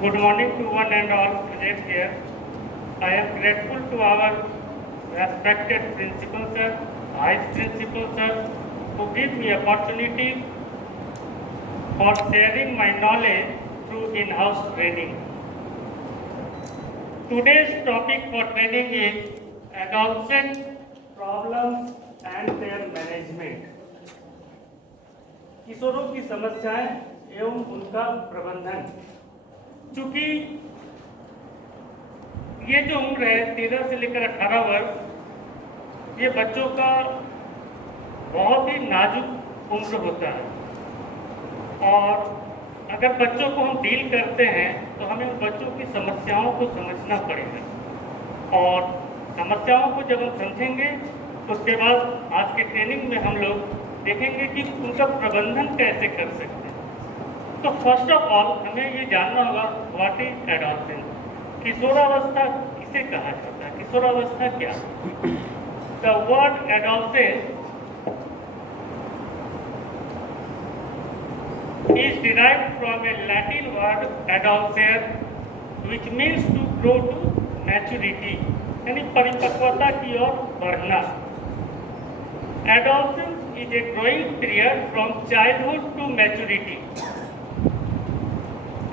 Good morning to one and all present here. I am grateful to our respected principal sir, vice principal sir, who give me opportunity for sharing my knowledge through in-house training. Today's topic for training is adolescent problems and their management. किशोरों की समस्याएं एवं उनका प्रबंधन। चूंकि ये जो उम्र है 13 से लेकर 18 वर्ष, ये बच्चों का बहुत ही नाजुक उम्र होता है और अगर बच्चों को हम डील करते हैं तो हमें उन बच्चों की समस्याओं को समझना पड़ेगा और समस्याओं को जब हम समझेंगे तो उसके बाद आज के ट्रेनिंग में हम लोग देखेंगे कि उनका प्रबंधन कैसे कर सकते हैं। तो फर्स्ट ऑफ ऑल हमें ये जानना होगा व्हाट इज एडोलसेंस, किशोरावस्था किसे कहा जाता है, किशोरावस्था क्या। The word adolescence is derived from a Latin word adolescere, which means to grow to maturity, यानी परिपक्वता की ओर बढ़ना। Adolescence is a growing period from childhood to maturity.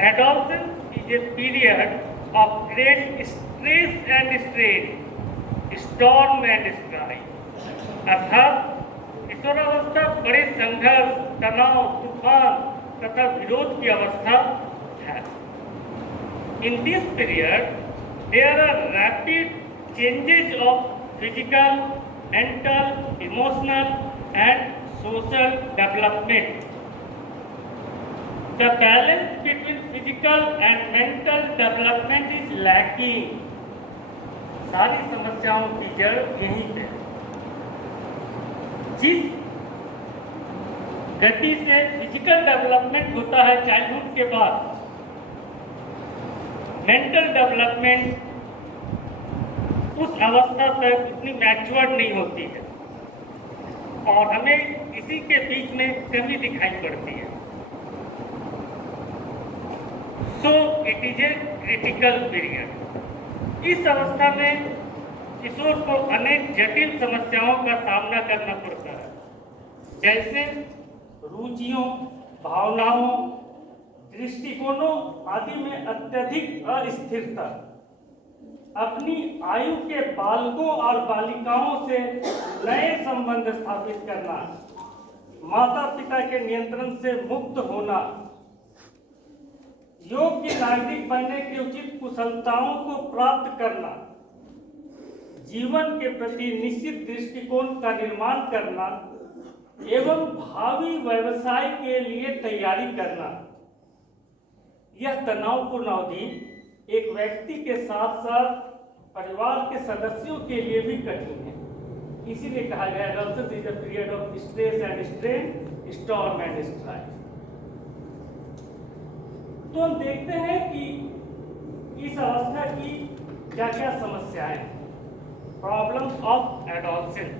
Adolescence is a period of great stress and strain, storm and strife. अर्थात किशोरावस्था बड़े संघर्ष, तनाव, तूफान तथा विरोध की अवस्था है। In this period, there are rapid changes of physical, mental, emotional, and social development. The balance between physical and mental development is lacking. सारी समस्याओं की जड़ यहीं पे। जिस गति से फिजिकल डेवलपमेंट होता है चाइल्डहुड के बाद, मेंटल डेवलपमेंट उस अवस्था तक उतनी मैच्योर्ड नहीं होती है और हमें इसी के बीच में कमी दिखाई पड़ती है। So it is a critical period. इस अवस्था में किशोर को अनेक जटिल समस्याओं का सामना करना पड़ता है, जैसे रुचियों, भावनाओं, दृष्टिकोणों आदि में अत्यधिक अस्थिरता, अपनी आयु के बालकों और बालिकाओं से नए संबंध स्थापित करना, माता पिता के नियंत्रण से मुक्त होना, योग्य नागरिक बनने की उचित कुशलताओं को प्राप्त करना, जीवन के प्रति निश्चित दृष्टिकोण का निर्माण करना एवं भावी व्यवसाय के लिए तैयारी करना। यह तनावपूर्ण अवधि एक व्यक्ति के साथ साथ परिवार के सदस्यों के लिए भी कठिन है। इसीलिए कहा गया adolescence is a period of stress and strain, storm and strife. तो हम देखते हैं कि इस अवस्था की क्या क्या समस्याएं हैं। Problems of adolescence,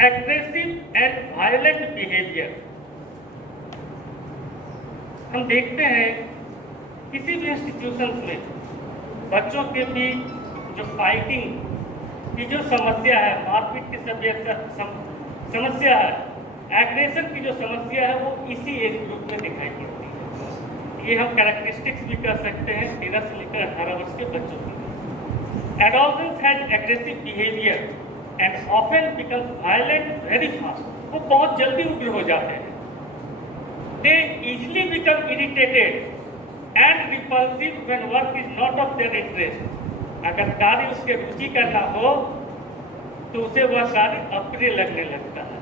aggressive and violent behaviour. हम देखते हैं किसी भी इंस्टीट्यूशंस में बच्चों के बीच जो फाइटिंग की जो समस्या है, मारपीट की समस्या है, एग्रेशन की जो समस्या है, वो इसी एज ग्रुप में दिखाई पड़ती है। ये हम कैरेक्टरिस्टिक्स भी कर सकते हैं 13 से लेकर 18 वर्ष के बच्चों के। Adolescence has aggressive behaviour and often becomes violent very fast. वो बहुत जल्दी उग्र हो जाते हैं। They easily become irritated and repulsive when work is not of their interest. अगर कार्य उसके रुचि का ना हो तो उसे वह कार्य अप्रिय लगने लगता है।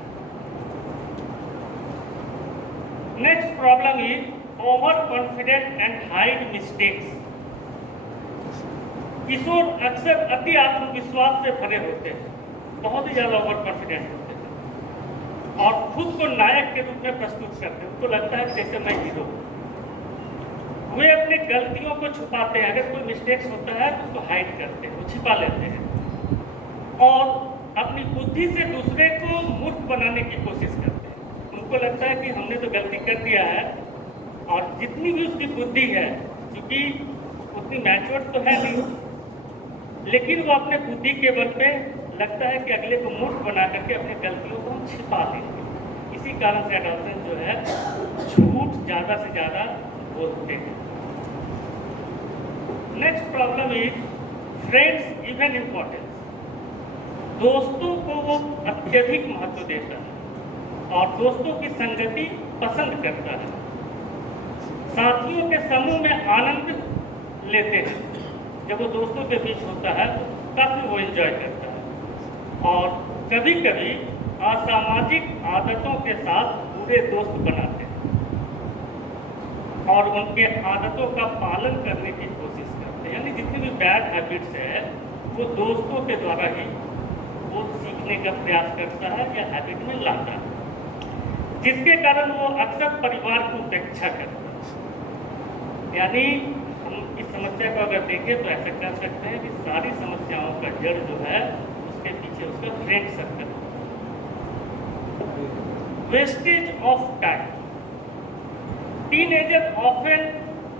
Next problem is overconfident and hide mistakes. किशोर अक्सर अति आत्मविश्वास से भरे होते हैं, बहुत ही ज्यादा ओवर कॉन्फिडेंट होते हैं और खुद को नायक के रूप में प्रस्तुत करते हैं। उनको लगता है जैसे मैं हीरो। वे अपनी गलतियों को छुपाते हैं, अगर कोई मिस्टेक्स होता है तो उसको हाइड करते हैं, वो छिपा लेते हैं और अपनी बुद्धि से दूसरे को मूर्ख बनाने की कोशिश करते हैं। उनको लगता है कि हमने तो गलती कर दिया है और जितनी भी उसकी बुद्धि है, क्योंकि उतनी मैच्योर तो है नहीं, लेकिन वो अपने बुद्धि के बल पे लगता है कि अगले को मूर्ख बना करके अपनी गलतियों को हम छिपा लेंगे। इसी कारण से एडॉल्सेंस जो है झूठ ज़्यादा से ज़्यादा बोलते हैं। Next problem is friends given importance. दोस्तों को वो अत्यधिक महत्व देता है और दोस्तों की संगति पसंद करता है। साथियों के समूह में आनंद लेते हैं। जब वो दोस्तों के बीच होता है तो काफ़ी वो एंजॉय करता है। और कभी कभी असामाजिक आदतों के साथ बुरे दोस्त बनाते हैं और उनके आदतों का पालन करने की कोशिश करते हैं। यानी जितनी भी बैड हैबिट्स है वो दोस्तों के द्वारा ही वो सीखने का प्रयास करता है या हैबिट में लाता है, जिसके कारण वो अक्सर परिवार की उपेक्षा करता है। यानी हम इस समस्या को अगर देखें तो ऐसा कह सकते हैं कि सारी समस्याओं का जड़ जो है उसके पीछे उसका friend circle. Wastage of time. Teenagers often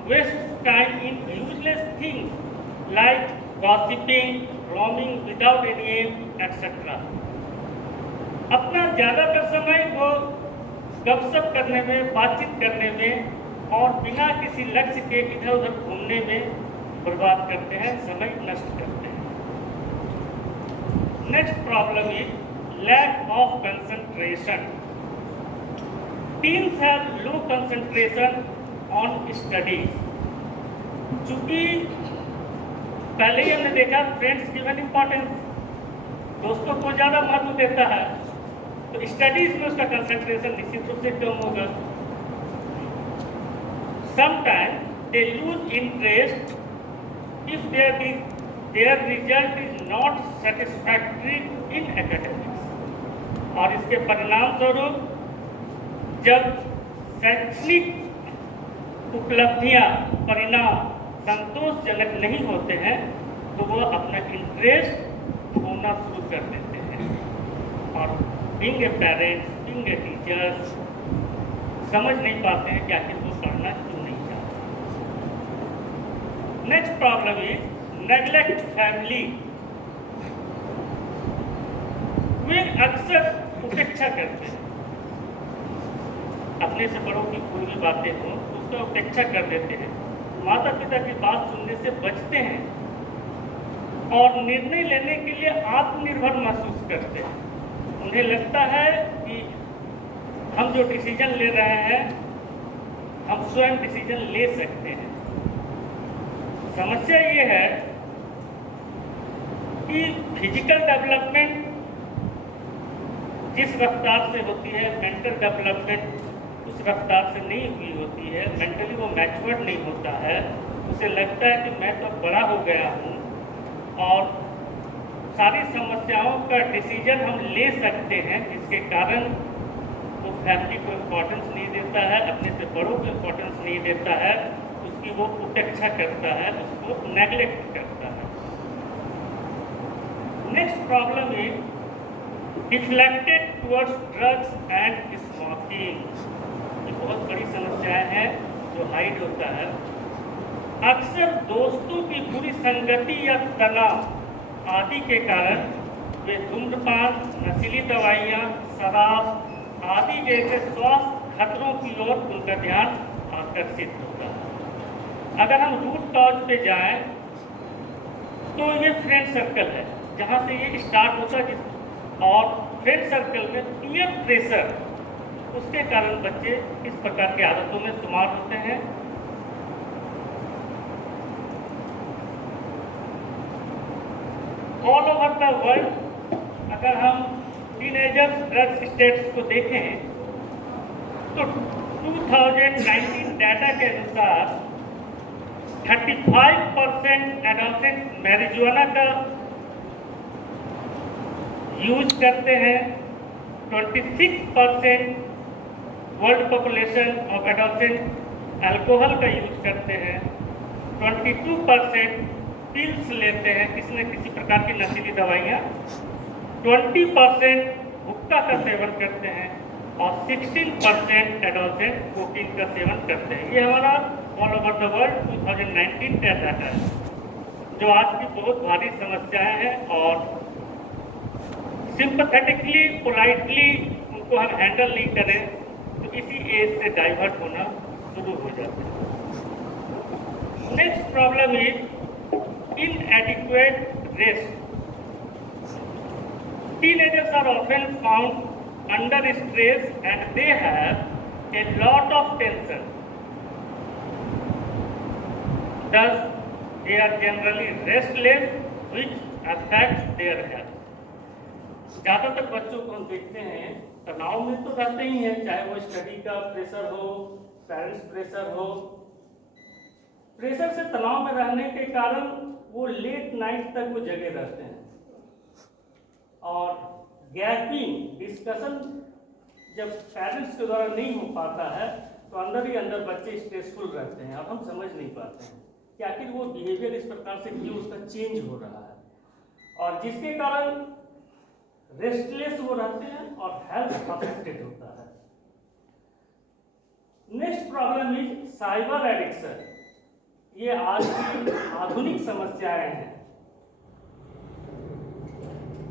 waste time in useless things like gossiping, roaming without any aim, etc. अपना ज़्यादातर समय वो गपशप करने में, बातचीत करने में और बिना किसी लक्ष्य के इधर उधर घूमने में बर्बाद करते हैं, समय नष्ट करते हैं। Next problem is lack of concentration. Teens have low concentration on studies. चूंकि पहले ही हमने देखा फ्रेंड्स गिवन इम्पोर्टेंस, दोस्तों को ज़्यादा महत्व देता है, तो स्टडीज में उसका कंसंट्रेशन निश्चित रूप से कम होगा। Sometimes they lose interest if their result is not satisfactory in academics. और इसके परिणाम स्वरूप जब शैक्षणिक उपलब्धियां, परिणाम संतोषजनक नहीं होते हैं तो वो अपना इंटरेस्ट खोना शुरू कर देते हैं और being a parents, being a teachers समझ नहीं पाते हैं कि आखिर वो पढ़ना क्यों नहीं चाहते। Next problem is neglect family. वे अक्सर उपेक्षा करते हैं, अपने से बड़ों की कोई भी बातें हों तो उसका उपेक्षा कर देते हैं, माता पिता की बात सुनने से बचते हैं और निर्णय लेने के लिए आत्मनिर्भर महसूस करते हैं। उन्हें लगता है कि हम जो डिसीजन ले रहे हैं हम स्वयं डिसीजन ले सकते हैं। समस्या ये है कि फिजिकल डेवलपमेंट जिस रफ्तार से होती है, मेंटल डेवलपमेंट उस रफ्तार से नहीं हुई होती है, मेंटली वो मैच्योर नहीं होता है। उसे लगता है कि मैं तो बड़ा हो गया हूँ और सारी समस्याओं का डिसीजन हम ले सकते हैं, जिसके कारण वो फैमिली को इम्पोर्टेंस नहीं देता है, अपने से बड़ों को इम्पोर्टेंस नहीं देता है, उसकी वो उपेक्षा करता है, उसको नेग्लेक्ट करता है। Next problem is deflected towards drugs and smoking. ये बहुत बड़ी समस्याएं हैं जो हाइड होता है। अक्सर दोस्तों की बुरी संगति या तनाव आदि के कारण वे धूम्रपान, नशीली दवाइयाँ, शराब आदि जैसे स्वास्थ्य खतरों की ओर उनका ध्यान आकर्षित होता है। अगर हम रूट कॉज पे जाएं तो ये फ्रेंड सर्कल है जहाँ से ये स्टार्ट होता है और फ्रेंड सर्कल में पीयर प्रेशर, उसके कारण बच्चे इस प्रकार की आदतों में शुमार होते हैं। ऑल ओवर द वर्ल्ड अगर हम टीनेजर्स ड्रग्स स्टेट्स को देखें तो 2019 डाटा के अनुसार 35% एडोलेसेंट मैरिजुआना का यूज करते हैं, 26% world population of adolescent alcohol का यूज करते हैं, 22% पिल्स लेते हैं, किसी न किसी प्रकार की नशीली दवाइयाँ, 20% हुक्का का सेवन करते हैं और 16% एडोलसेंट कोकीन का सेवन करते हैं। ये हमारा ऑल ओवर द वर्ल्ड 2019 का डाटा है, जो आज की बहुत भारी समस्याएं हैं और सिंपैथेटिकली पोलाइटली उनको हम हैंडल नहीं करें तो इसी एज से डाइवर्ट होना शुरू हो जाता है। Next problem is inadequate rest. Teenagers are often found under stress and they have a lot of tension. Thus, they are generally restless, which affects their health. ज़्यादातर बच्चों को हम देखते हैं तनाव में तो रहते ही हैं, चाहे वो स्टडी का प्रेशर हो, पेरेंट्स प्रेशर हो। प्रेशर से तनाव में रहने के कारण वो लेट नाइट तक वो जगे रहते हैं और गैपिंग डिस्कशन जब पेरेंट्स के द्वारा नहीं हो पाता है तो अंदर ही अंदर बच्चे स्ट्रेसफुल रहते हैं। अब हम समझ नहीं पाते हैं कि आखिर वो बिहेवियर इस प्रकार से क्यों उसका चेंज हो रहा है और जिसके कारण रेस्टलेस वो रहते हैं और हेल्थ अफेक्टेड होता है। Next problem is cyber addiction. ये आज की आधुनिक समस्याएं हैं।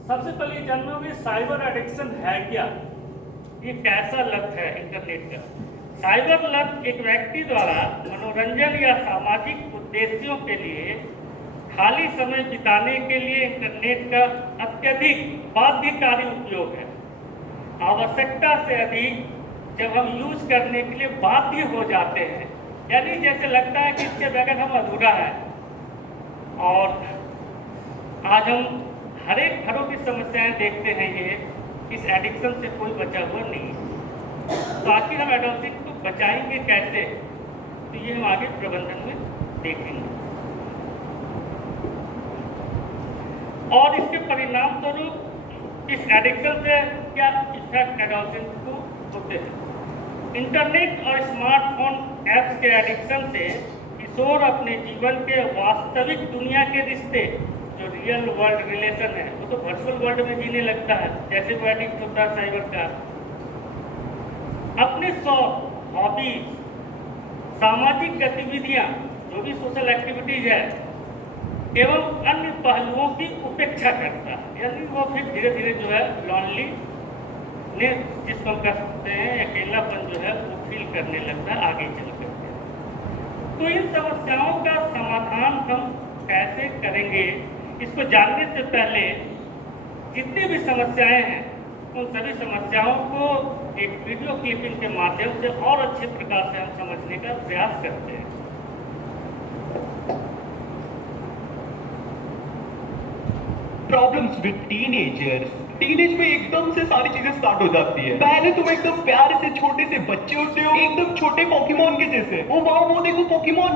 सबसे पहले जानना होगा साइबर एडिक्शन है क्या, ये कैसा लत है इंटरनेट का। साइबर लत एक व्यक्ति द्वारा मनोरंजन या सामाजिक उद्देश्यों के लिए खाली समय बिताने के लिए इंटरनेट का अत्यधिक बाध्यकारी उपयोग है। आवश्यकता से अधिक जब हम यूज करने के लिए बाध्य हो जाते हैं, यानी जैसे लगता है कि इसके बगैर हम अधूरा है। और आज हम हर एक घरों की समस्याएं देखते हैं, ये इस एडिक्शन से कोई बचा हुआ नहीं है। तो आखिर हम एडोलसेंस को बचाएंगे कैसे, तो ये हम आगे प्रबंधन में देखेंगे। और इसके परिणाम स्वरूप इस एडिक्शन से क्या इफेक्ट एडोलसेंस को होते हैं। इंटरनेट और स्मार्टफोन ऐप्स के एडिक्शन से किशोर अपने जीवन के वास्तविक दुनिया के रिश्ते, जो रियल वर्ल्ड रिलेशन है, वो तो वर्चुअल वर्ल्ड में जीने लगता है। जैसे वो एडिक्ट होता है साइबर का, अपने शौक, हॉबीज, सामाजिक गतिविधियां, जो भी सोशल एक्टिविटीज है, एवं अन्य पहलुओं की उपेक्षा करता है। यानी वो फिर धीरे धीरे जो है लॉनली जिसको कह सकते हैं अकेलापन जो है वो फील करने लगता है आगे चल करके। तो इन समस्याओं का समाधान हम कैसे करेंगे, इसको जानने से पहले जितनी भी समस्याएं हैं उन सभी समस्याओं को एक वीडियो क्लिपिंग के माध्यम से और अच्छे प्रकार से हम समझने का प्रयास करते हैं। Problems with teenagers. टीनेज में एकदम से सारी चीजें स्टार्ट हो जाती है। पहले तुम एकदम प्यारे से छोटे से बच्चे होते हो, एकदम छोटे पोकेमोन के जैसे। ओ वाह, वो देखो पोकेमोन।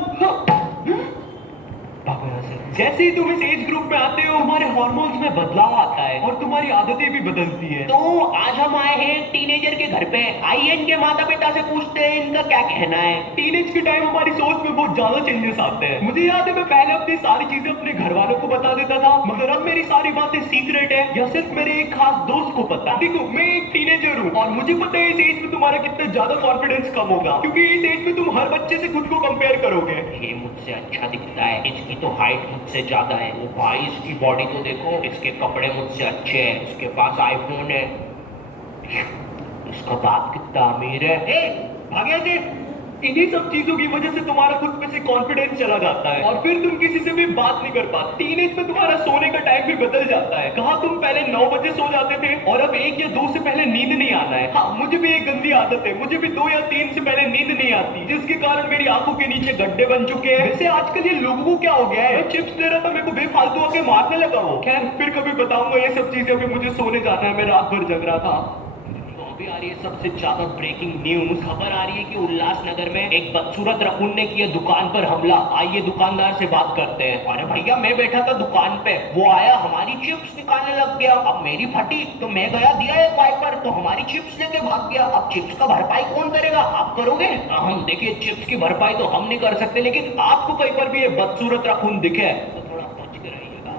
जैसे ही तुम इस एज ग्रुप में आते हो, हमारे हार्मोन्स में बदलाव आता है और तुम्हारी आदतें भी बदलती है। तो आज हम आए हैं टीनेजर के घर पे। आइए इनके माता पिता से पूछते हैं इनका क्या कहना है। टीनेज के टाइम हमारी सोच में बहुत ज्यादा चेंजेस आते हैं। मुझे याद है मैं पहले अपनी सारी चीजें अपने घर वालों को बता देता था, मगर अब मेरी सारी बातें सीक्रेट है या सिर्फ मेरे एक खास दोस्त को पता। देखो, मैं एक टीनेजर हूँ और मुझे पता है इस एज में तुम्हारा कितना ज्यादा कॉन्फिडेंस कम होगा, क्योंकि इस एज में तुम हर बच्चे से खुद को कंपेयर करोगे। ये मुझसे अच्छा दिखता है, इसकी तो हाइट मुझसे ज्यादा है। वो भाई इसकी बॉडी तो देखो, इसके कपड़े मुझसे अच्छे हैं, इसके पास आईफोन है, इसका बाप कितना अमीर है। भाग्य से इन्हीं सब चीजों की वजह से तुम्हारा खुद में से कॉन्फिडेंस चला जाता है और फिर तुम किसी से भी बात नहीं कर पाते। टीनेज में तुम्हारा सोने का टाइम भी बदल जाता है। कहाँ तुम पहले 9 बजे सो जाते थे और अब 1 या 2 से पहले नींद नहीं आना है। हाँ, मुझे भी एक गंदी आदत है, मुझे भी 2 या 3 से पहले नींद नहीं आती, जिसके कारण मेरी आंखों के नीचे गड्ढे बन चुके हैं। वैसे आजकल ये लोगों को क्या हो गया है, मैं चिप्स दे रहा था, मेरे को बेफालतू आके मारने लगा वो। खैर, फिर कभी बताऊंगा ये सब चीजें। अभी मुझे सोने जाना है, मैं रात भर जग रहा था। अभी आ रही है सबसे ज्यादा ब्रेकिंग न्यूज। खबर आ रही है कि उल्लासनगर में एक बदसूरत रकून ने किया दुकान पर हमला। आइए दुकानदार से बात करते हैं। अरे भैया, मैं बैठा था दुकान पे, वो आया हमारी चिप्स निकालने लग गया। अब मेरी फटी तो मैं गया, दिया एक वाइपर, तो हमारी चिप्स लेके भाग गया। अब चिप्स का भरपाई कौन करेगा, आप करोगे? हम देखिए, चिप्स की भरपाई तो हम नहीं कर सकते, लेकिन आपको कहीं पर भी ये बदसूरत रकून दिखे तो थोड़ा बच के रहिएगा।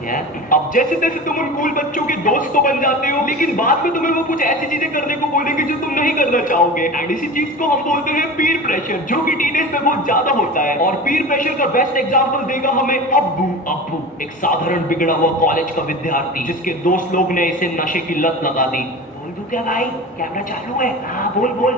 क्या? अब जैसे तैसे तुम उन कूल बच्चों के दोस्त तो बन जाते हो, लेकिन बाद में तुम्हें वो कुछ ऐसी चीजें करने को बोलेंगे जो तुम नहीं करना चाहोगे। एंड इसी चीज को हम बोलते हैं पीर प्रेशर, जो कि टीनेज में बहुत ज्यादा होता है। और पीर प्रेशर का बेस्ट एग्जांपल देगा हमें अब्बू। अब्बू एक साधारण बिगड़ा हुआ कॉलेज का विद्यार्थी, जिसके दोस्त लोग ने इसे नशे की लत लगा दी। बोल दूं क्या भाई? कैमरा चालू है? हाँ बोल बोल।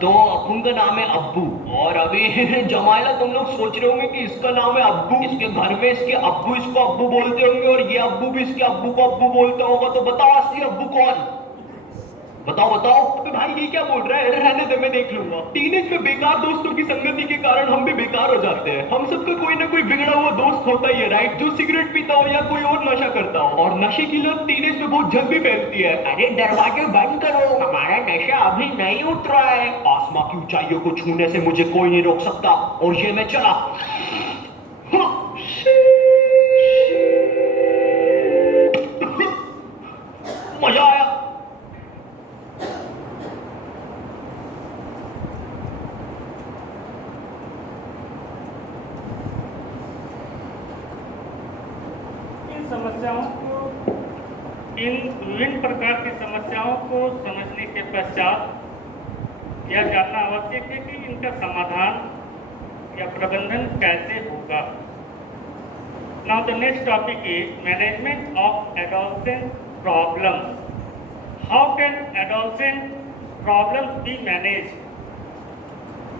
तो अपुन का नाम है अब्बू, और अभी जमाइला तुम लोग सोच रहे होंगे कि इसका नाम है अब्बू, इसके घर में इसके अब्बू इसको अब्बू बोलते होंगे और ये अब्बू भी इसके अब्बू को अब्बू बोलता होगा। तो बताओ असली अब्बू कौन? बताओ बताओ। अबे भाई ये क्या बोल रहा है? रहने दे, मैं देख लूंगा। टीनेज में बेकार दोस्तों की संगति के कारण हम भी बेकार हो जाते हैं। हम सबका कोई ना कोई बिगड़ा हुआ दोस्त होता ही है, राइट? जो सिगरेट पीता हो या कोई और नशा करता हो। और नशे की लत टीनेज में बहुत जल्दी फैलती है। अरे दरवाजे बंद करो, हमारा नशा अभी नहीं उतरा है। आसमां की ऊंचाइयों को छूने से मुझे कोई नहीं रोक सकता, और ये मैं चला। मजा आया। इन समस्याओं को, इन विभिन्न प्रकार की समस्याओं को समझने के पश्चात यह जानना आवश्यक है कि इनका समाधान या प्रबंधन कैसे होगा। Now the next topic is management of adolescent problems. How can adolescent problems be managed?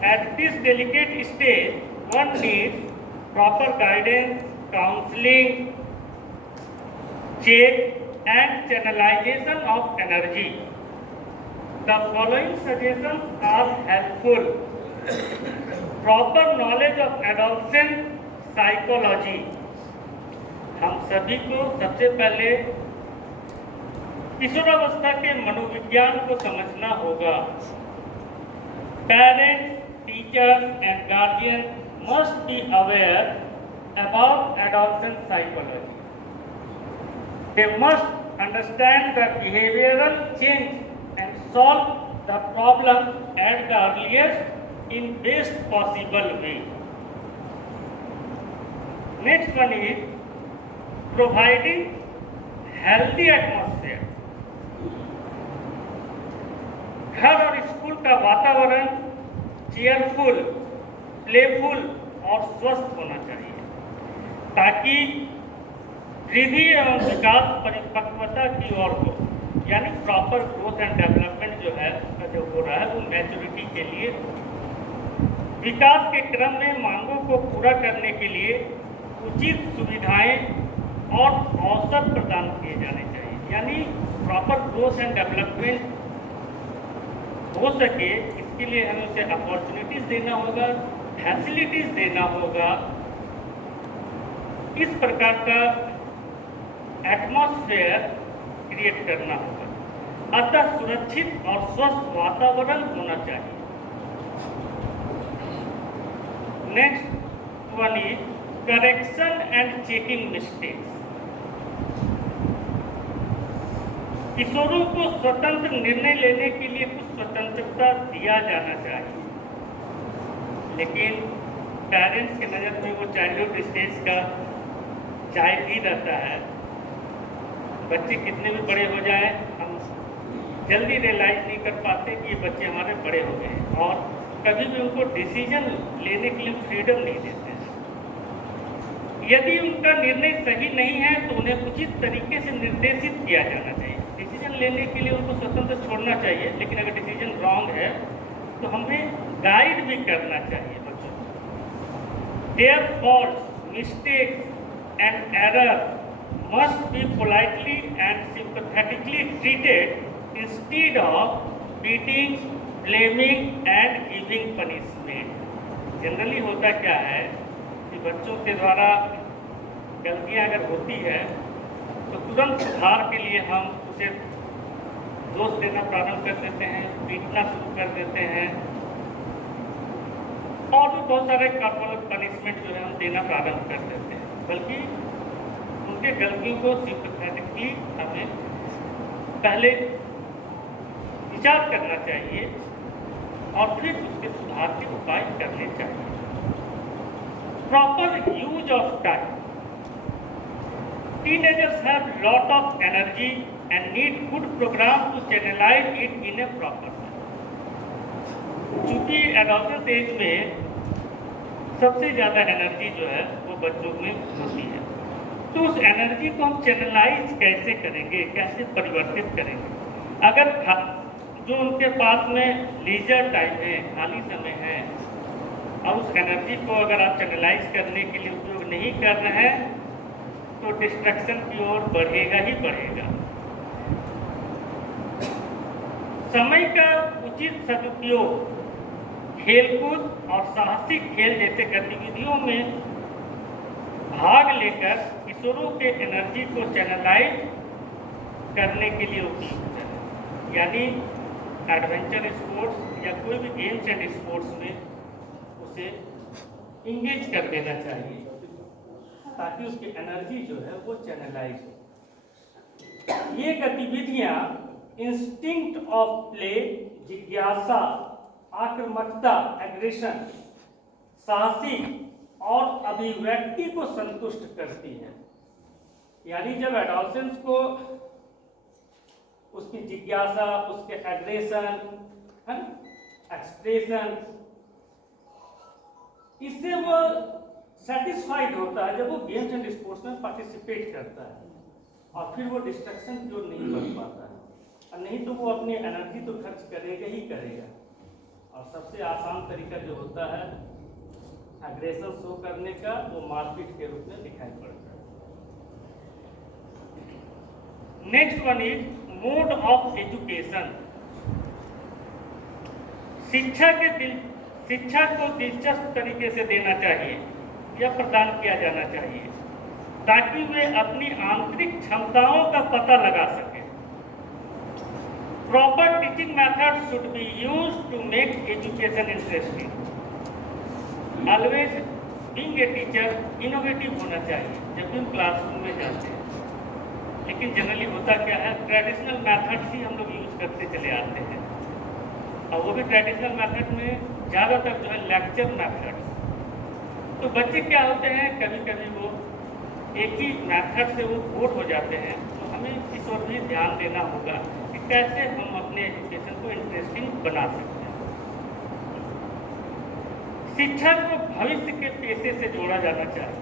At this delicate stage, one needs proper guidance, counseling, check, and channelization of energy. The following suggestions are helpful. Proper knowledge of adolescent psychology. हम सभी को सबसे पहले किशोरावस्था के मनोविज्ञान को समझना होगा. Parents, teachers and guardians must be aware about adolescent psychology. They must understand the behavioral change and solve the problem at the earliest in best possible way. Next one is providing healthy atmosphere. घर और school का वातावरण cheerful, playful और स्वस्थ होना चाहिए, ताकि वृद्धि एवं विकास परिपक्वता की ओर हो, यानी प्रॉपर ग्रोथ एंड डेवलपमेंट जो है उसका जो हो रहा है वो मैच्योरिटी के लिए, विकास के क्रम में मांगों को पूरा करने के लिए उचित सुविधाएं और अवसर प्रदान किए जाने चाहिए। यानी प्रॉपर ग्रोथ एंड डेवलपमेंट हो सके इसके लिए हमें उसे अपॉर्चुनिटीज देना होगा, फैसिलिटीज देना होगा। इस प्रकार का एटमॉस्फेयर क्रिएट करना होगा। अतः सुरक्षित और स्वस्थ वातावरण होना चाहिए। Next one is correction and checking mistakes. किशोरों को स्वतंत्र निर्णय लेने के लिए कुछ स्वतंत्रता दिया जाना चाहिए, लेकिन पेरेंट्स की नज़र में वो चाइल्डहुड स्टेज का चाइल्ड ही रहता है। बच्चे कितने भी बड़े हो जाए हम जल्दी रियलाइज नहीं कर पाते कि ये बच्चे हमारे बड़े हो गए हैं, और कभी भी उनको डिसीजन लेने के लिए फ्रीडम नहीं देते। यदि उनका निर्णय सही नहीं है तो उन्हें उचित तरीके से निर्देशित किया जाना चाहिए। डिसीजन लेने के लिए उनको स्वतंत्र छोड़ना चाहिए, लेकिन अगर डिसीजन रॉन्ग है तो हमें गाइड भी करना चाहिए बच्चों को। Their faults, mistakes and error must be politely and sympathetically treated instead of beating, blaming and giving punishment. Generally होता क्या है कि बच्चों के द्वारा गलतियां अगर होती है तो तुरंत सुधार के लिए हम उसे दोष देना प्रारंभ कर देते हैं, पीटना शुरू कर देते हैं, और भी बहुत सारे कॉर्पोरल पनिशमेंट जो है हम देना प्रारंभ कर देते हैं। बल्कि उनके गलतियों को सिंपैथेटिकली हमें पहले विचार करना चाहिए और फिर उसके सुधार के उपाय करने चाहिए। Proper use of time. Teenagers have lot of energy and need good program to channelize it in a proper way. चूंकि एडोलेसेंस एज में सबसे ज़्यादा एनर्जी जो है वो बच्चों में होती है, तो उस एनर्जी को हम चैनलाइज कैसे करेंगे, कैसे परिवर्तित करेंगे? अगर जो उनके पास में लीजर टाइम है, खाली समय है, और उस एनर्जी को अगर आप चैनलाइज करने के लिए उपयोग नहीं कर रहे हैं तो डिस्ट्रक्शन की ओर बढ़ेगा ही बढ़ेगा। समय का उचित सदुपयोग खेलकूद और साहसिक खेल जैसे गतिविधियों में भाग लेकर किशोरों के एनर्जी को चैनलाइज करने के लिए उपयुक्त है। यानी एडवेंचर स्पोर्ट्स या कोई भी गेम्स एंड स्पोर्ट्स में उसे इंगेज कर देना चाहिए ताकि उसकी एनर्जी जो है वो चैनलाइज हो। ये गतिविधियां इंस्टिंक्ट ऑफ प्ले, जिज्ञासा, आक्रामकता, एग्रेशन, साहसिक और अभिव्यक्ति को संतुष्ट करती है। यानी जब एडोलेसेंस को उसकी जिज्ञासा, उसके एग्रेशन, एक्सप्रेशन, इससे वो सेटिस्फाइड होता है जब वो गेम्स एंड स्पोर्ट्स में पार्टिसिपेट करता है, और फिर वो डिस्ट्रक्शन की ओर नहीं बढ़ पाता है, और नहीं तो वो अपनी एनर्जी तो खर्च करेगा ही करेगा। और सबसे आसान तरीका जो होता है एग्रेशन शो करने का, वो मारपीट के रूप में दिखाई पड़ता है। Next one is mode of education. शिक्षा को दिलचस्प तरीके से देना चाहिए या प्रदान किया जाना चाहिए ताकि वे अपनी आंतरिक क्षमताओं का पता लगा सकें। Proper teaching methods should be used to make education interesting. Always being a teacher innovative होना चाहिए जब भी हम क्लासरूम में जाते हैं। लेकिन जनरली होता क्या है, ट्रेडिशनल मेथड्स ही हम लोग यूज करते चले आते हैं, और वो भी ट्रेडिशनल मेथड में ज़्यादातर जो है लेक्चर मेथड्स। तो बच्चे क्या होते हैं, कभी कभी वो एक ही मेथड से वो बोर हो जाते हैं। तो हमें इस ओर भी ध्यान देना होगा कि कैसे हम अपने एजुकेशन को इंटरेस्टिंग बना सकते हैं। शिक्षा को भविष्य के पेशे से जोड़ा जाना चाहिए।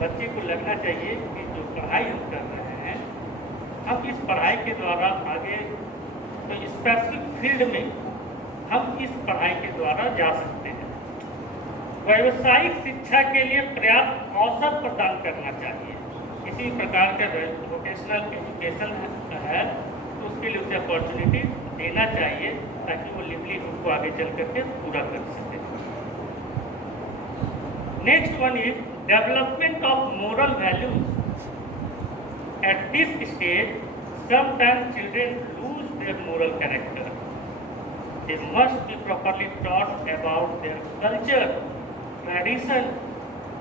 बच्चे को लगना चाहिए कि जो पढ़ाई हम कर रहे हैं, हम इस पढ़ाई के द्वारा आगे तो स्पेसिफिक फील्ड में हम इस पढ़ाई के द्वारा जा सकते हैं। व्यावसायिक शिक्षा के लिए पर्याप्त अवसर प्रदान करना चाहिए। किसी प्रकार का वोकेशनल एजुकेशन है तो उसके लिए उसे अपॉर्चुनिटी देना चाहिए ताकि वो लिवलीहुड को आगे चल करके पूरा कर सके। Next one is development of moral values. At this stage sometimes children lose their moral character. They must be properly taught about their culture, tradition,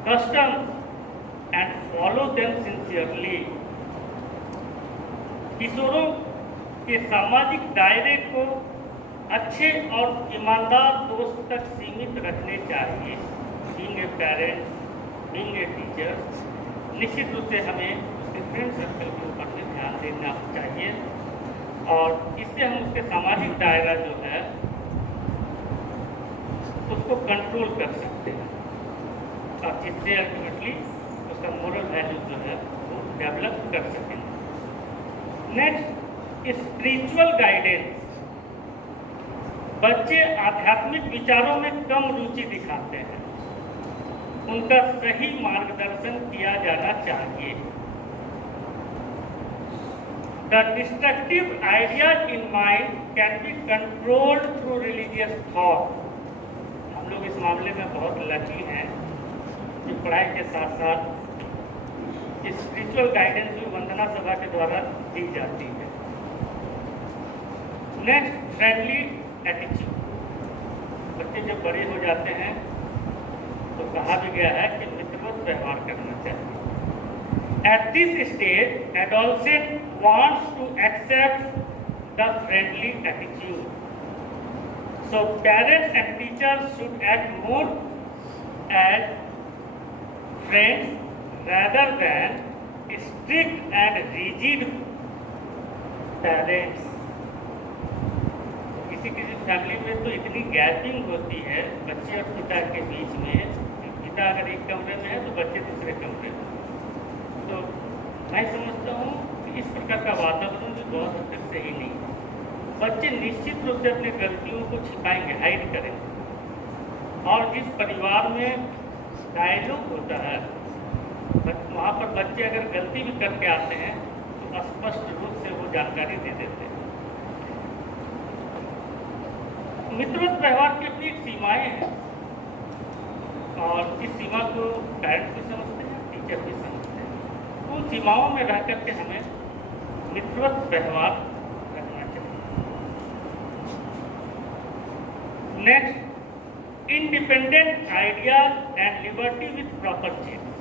customs, and follow them sincerely. किशोरों के सामाजिक दायरे को अच्छे और ईमानदार दोस्त तक सीमित रखने चाहिए। Being a parent, being a teacher, निश्चित रूप से हमें उसके फ्रेंड सर्कल के ऊपर में ध्यान देना चाहिए, और इससे हम उसके सामाजिक दायरा जो है उसको कंट्रोल कर सकते हैं, और जिससे अल्टीमेटली उसका मोरल वैल्यू जो है वो डेवलप कर सकें। Next, spiritual guidance. बच्चे आध्यात्मिक विचारों में कम रुचि दिखाते हैं, उनका सही मार्गदर्शन किया जाना चाहिए। The destructive ideas in mind can be controlled through religious thought. हम लोग इस मामले में बहुत लकी हैं कि पढ़ाई के साथ साथ स्पिरिचुअल गाइडेंस भी वंदना सभा के द्वारा दी जाती है। Next, friendly attitude. बच्चे जब बड़े हो जाते हैं तो कहा भी गया है कि मित्रवत व्यवहार करना चाहिए। At this stage, adolescent wants to accept the friendly attitude. So parents and teachers should act more as friends rather than strict and rigid parents. किसी किसी फैमिली में तो इतनी गैपिंग होती है बच्चे और पिता के बीच में, पिता अगर एक कमरे में है तो बच्चे दूसरे कमरे में। तो मैं समझता हूँ कि इस प्रकार का वातावरण भी बहुत हद तक सही नहीं है। बच्चे निश्चित रूप से अपनी गलतियों को छिपाएंगे, हाइड करेंगे, और जिस परिवार में डायलॉग होता है वहाँ पर बच्चे अगर गलती भी करके आते हैं तो स्पष्ट रूप से वो जानकारी दे देते हैं। मित्रवत व्यवहार की अपनी एक सीमाएं हैं, और इस सीमा को पेरेंट्स भी समझते हैं, टीचर भी समझते हैं। उन सीमाओं में रह करके हमें मित्रवत व्यवहार रखना चाहिए। Next, independent ideas and liberty with proper checks.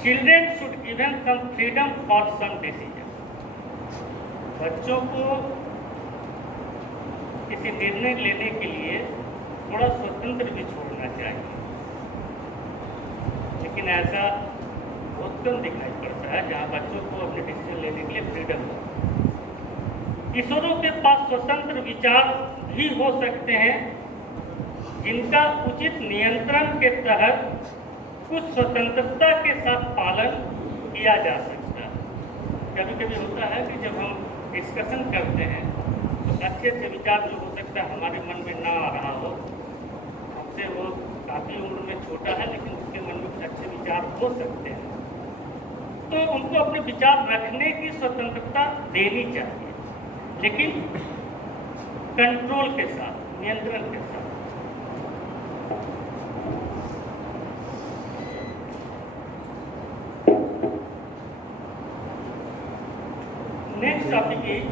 Children should given some freedom for some decision. बच्चों को किसी निर्णय लेने के लिए थोड़ा स्वतंत्र भी छोड़ना चाहिए, लेकिन ऐसा बहुत कम दिखाई पड़ता है जहाँ बच्चों को अपने डिसीजन लेने के लिए फ्रीडम हो। किशोरों के पास स्वतंत्र विचार भी हो सकते हैं जिनका उचित नियंत्रण के तहत कुछ स्वतंत्रता के साथ पालन किया जा सकता है। कभी कभी होता है कि जब हम डिस्कशन करते हैं तो अच्छे अच्छे विचार जो हो सकता है हमारे मन में ना आ रहा हो, हमसे वो काफ़ी उम्र में छोटा है लेकिन उसके मन में कुछ अच्छे विचार हो सकते हैं, तो उनको अपने विचार रखने की स्वतंत्रता देनी चाहिए, लेकिन कंट्रोल के साथ, नियंत्रण के साथ। Next topic is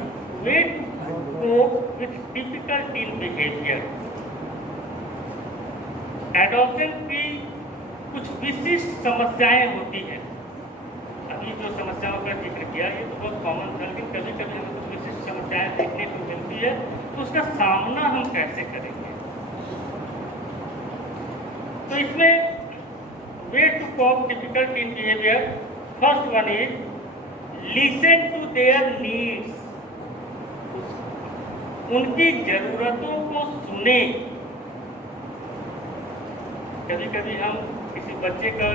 way to cope with typical teen behaviour. Adolescence की कुछ विशिष्ट समस्याएं होती हैं। अभी जो समस्याओं का जिक्र किया ये तो बहुत कॉमन था, लेकिन कभी कभी हमें कुछ विशिष्ट समस्याएं देखने को मिलती है, तो उसका सामना हम कैसे करेंगे। तो इसमें way to cope typical teen behaviour, first one is listen to their needs. उनकी जरूरतों को सुने। कभी कभी हम किसी बच्चे का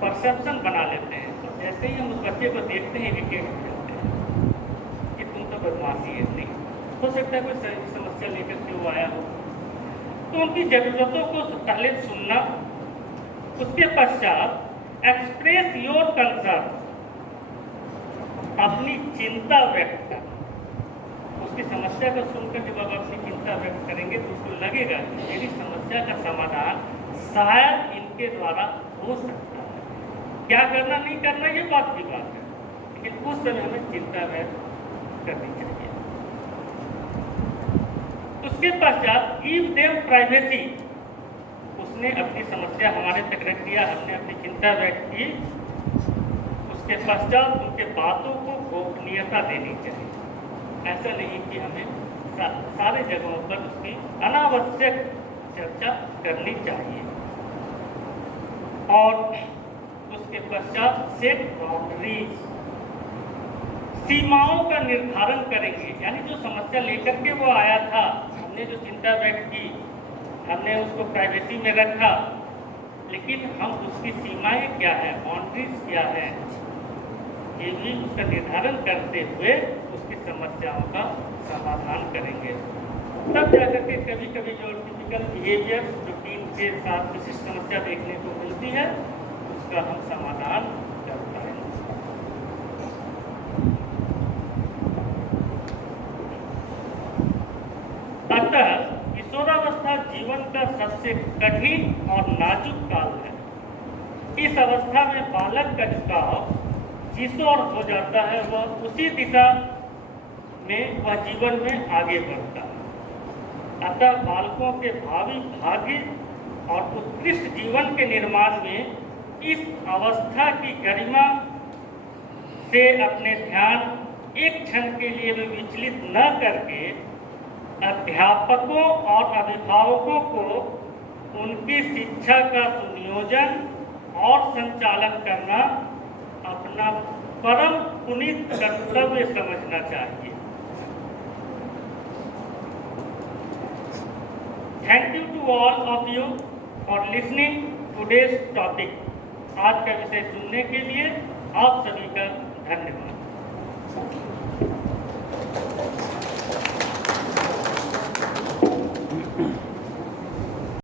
परसेप्शन बना लेते हैं, तो जैसे ही हम उस बच्चे को देखते हैं इरिटेट हो जाते हैं कि तुम तो बदमाशी है। नहीं, हो सकता है कोई समस्या लेकर के वो आया हो, तो उनकी ज़रूरतों को पहले सुनना, उसके पश्चात एक्सप्रेस योर कंसर्न, अपनी चिंता व्यक्त करना। उसकी समस्या को सुनकर जब आप अपनी चिंता व्यक्त करेंगे तो उसको लगेगा कि मेरी समस्या का समाधान शायद इनके द्वारा हो सकता है। क्या करना नहीं करना ये बात की बात है, लेकिन उस समय हमें चिंता व्यक्त करनी चाहिए। उसके पश्चात गिव देम प्राइवेसी। उसने अपनी समस्या हमारे तक रख दिया, हमने अपनी चिंता व्यक्त की, उसके पश्चात उनके बातों को गोपनीयता देनी चाहिए। ऐसा नहीं कि हमें सारे जगहों पर उसकी अनावश्यक चर्चा करनी चाहिए। और उसके पश्चात सेट बाउंड्रीज, सीमाओं का निर्धारण करेंगे। यानी जो समस्या लेकर के वो आया था, हमने जो चिंता व्यक्त की, हमने उसको प्राइवेसी में रखा, लेकिन हम उसकी सीमाएं क्या है, बाउंड्रीज क्या है, ये भी उसका निर्धारण करते हुए उसकी समस्याओं का समाधान करेंगे। तब जाकर के कभी कभी जो टिपिकल बिहेवियर जो टीम के साथ विशिष्ट समस्या देखने को मिलती है उसका हम समाधान कर पाएंगे। अतः किशोरावस्था जीवन का सबसे कठिन और नाजुक काल है। इस अवस्था में बालक का झुकाव जिस ओर हो जाता है वह उसी दिशा में वह जीवन में आगे बढ़ता है। अतः बालकों के भावी भाग्य और उत्कृष्ट जीवन के निर्माण में इस अवस्था की गरिमा से अपने ध्यान एक क्षण के लिए भी विचलित न करके अध्यापकों और अभिभावकों को उनकी शिक्षा का सुनियोजन और संचालन करना अपना परम पुनीत कर्तव्य समझना चाहिए। Thank you to all of you for listening today's topic. आज का विषय सुनने के लिए आप सभी का